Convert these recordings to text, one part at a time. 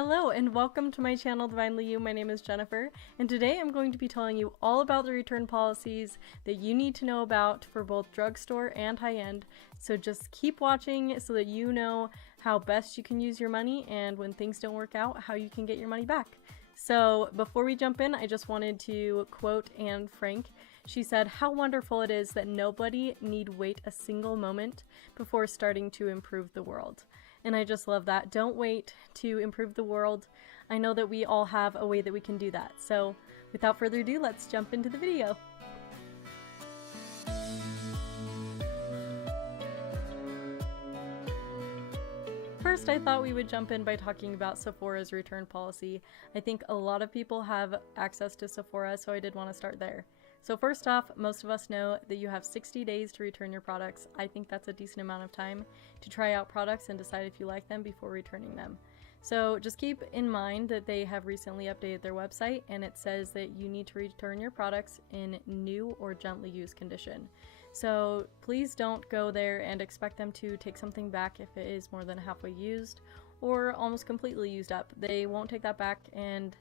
Hello and welcome to my channel Divinely You. My name is Jennifer and today I'm going to be telling you all about the return policies that you need to know about for both drugstore and high-end. So just keep watching so that you know how best you can use your money and when things don't work out, how you can get your money back. So before we jump in, I just wanted to quote Anne Frank. She said, "How wonderful it is that nobody need wait a single moment before starting to improve the world." And I just love that. Don't wait to improve the world. I know that we all have a way that we can do that. So without further ado, let's jump into the video. First, I thought we would jump in by talking about Sephora's return policy. I think a lot of people have access to Sephora, so I did want to start there. So first off, most of us know that you have 60 days to return your products. I think that's a decent amount of time to try out products and decide if you like them before returning them. So just keep in mind that they have recently updated their website and it says that you need to return your products in new or gently used condition. So please don't go there and expect them to take something back if it is more than halfway used or almost completely used up. They won't take that back and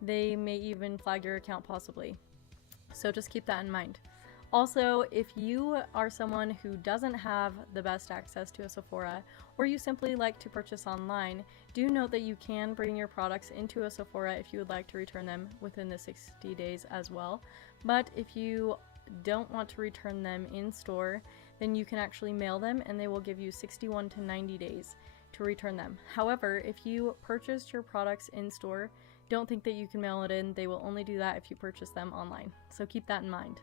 they may even flag your account possibly. So just keep that in mind. Also, if you are someone who doesn't have the best access to a Sephora, or you simply like to purchase online, do note that you can bring your products into a Sephora if you would like to return them within the 60 days as well. But if you don't want to return them in store, then you can actually mail them and they will give you 61 to 90 days to return them. However, if you purchased your products in store, don't think that you can mail it in. They will only do that if you purchase them online. So keep that in mind.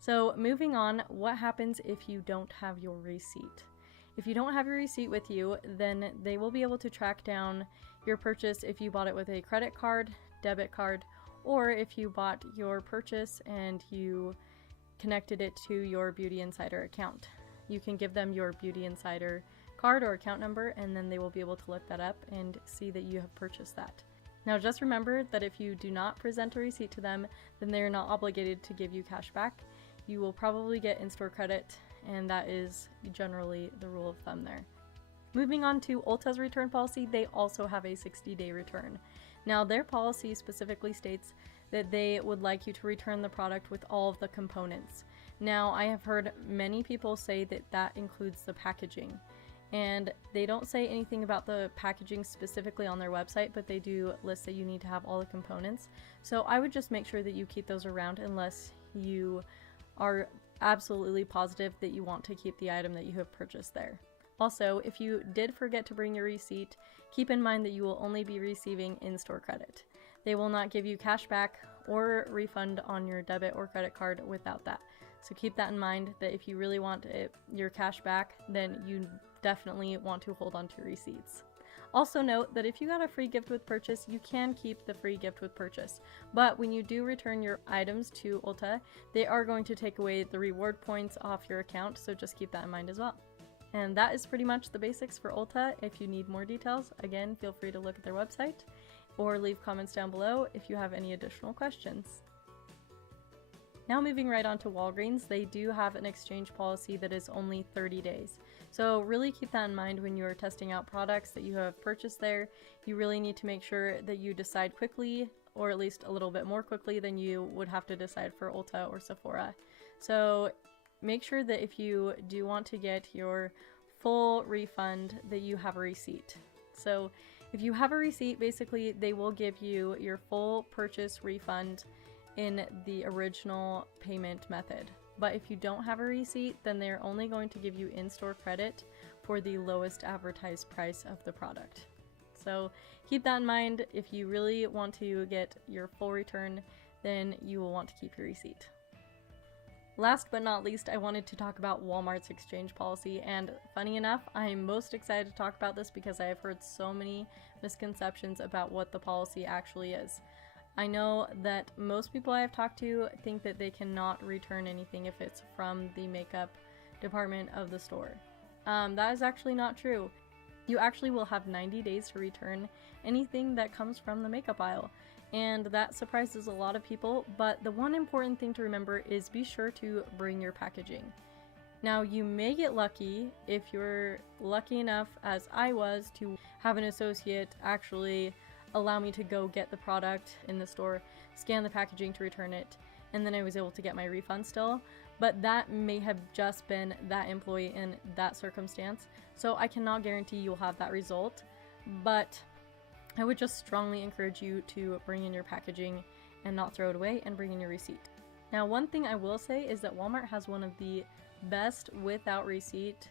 So moving on, what happens if you don't have your receipt? If you don't have your receipt with you, then they will be able to track down your purchase if you bought it with a credit card, debit card, or if you bought your purchase and you connected it to your Beauty Insider account. You can give them your Beauty Insider card or account number and then they will be able to look that up and see that you have purchased that. Now just remember that if you do not present a receipt to them, then they are not obligated to give you cash back. You will probably get in-store credit, and that is generally the rule of thumb there. Moving on to Ulta's return policy, they also have a 60-day return. Now their policy specifically states that they would like you to return the product with all of the components. Now I have heard many people say that that includes the packaging. And they don't say anything about the packaging specifically on their website, but they do list that you need to have all the components. So I would just make sure that you keep those around unless you are absolutely positive that you want to keep the item that you have purchased there. Also, if you did forget to bring your receipt, keep in mind that you will only be receiving in-store credit. They will not give you cash back or refund on your debit or credit card without that. So keep that in mind that if you really want your cash back, then you definitely want to hold on to your receipts. Also note that if you got a free gift with purchase, you can keep the free gift with purchase. But when you do return your items to Ulta, they are going to take away the reward points off your account, so just keep that in mind as well. And that is pretty much the basics for Ulta. If you need more details, again, feel free to look at their website or leave comments down below if you have any additional questions. Now moving right on to Walgreens, they do have an exchange policy that is only 30 days. So really keep that in mind when you are testing out products that you have purchased there. You really need to make sure that you decide quickly, or at least a little bit more quickly than you would have to decide for Ulta or Sephora. So make sure that if you do want to get your full refund, that you have a receipt. So if you have a receipt, basically they will give you your full purchase refund in the original payment method. But if you don't have a receipt, then they're only going to give you in-store credit for the lowest advertised price of the product. So keep that in mind. If you really want to get your full return, then you will want to keep your receipt. Last but not least, I wanted to talk about Walmart's exchange policy, and funny enough, I'm most excited to talk about this because I have heard so many misconceptions about what the policy actually is. I know that most people I have talked to think that they cannot return anything if it's from the makeup department of the store. That is actually not true. You actually will have 90 days to return anything that comes from the makeup aisle, and that surprises a lot of people, but the one important thing to remember is be sure to bring your packaging. Now, you may get lucky if you're lucky enough, as I was, to have an associate actually allow me to go get the product in the store, scan the packaging to return it, and then I was able to get my refund still. But that may have just been that employee in that circumstance, so I cannot guarantee you'll have that result, but I would just strongly encourage you to bring in your packaging and not throw it away, and bring in your receipt. Now, one thing I will say is that Walmart has one of the best without receipt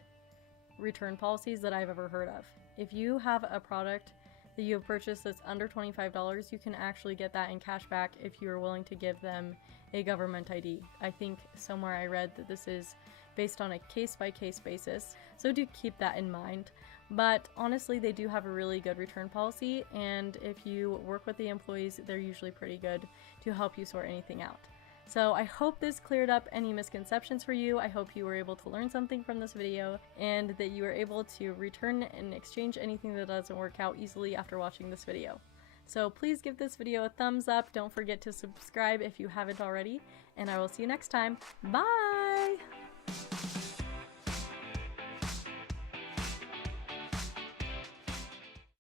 return policies that I've ever heard of. If you have a product that you have purchased that's under $25, you can actually get that in cash back if you are willing to give them a government ID. I think somewhere I read that this is based on a case-by-case basis, so do keep that in mind. But honestly, they do have a really good return policy, and if you work with the employees, they're usually pretty good to help you sort anything out. So I hope this cleared up any misconceptions for you. I hope you were able to learn something from this video, and that you were able to return and exchange anything that doesn't work out easily after watching this video. So please give this video a thumbs up. Don't forget to subscribe if you haven't already, and I will see you next time. Bye!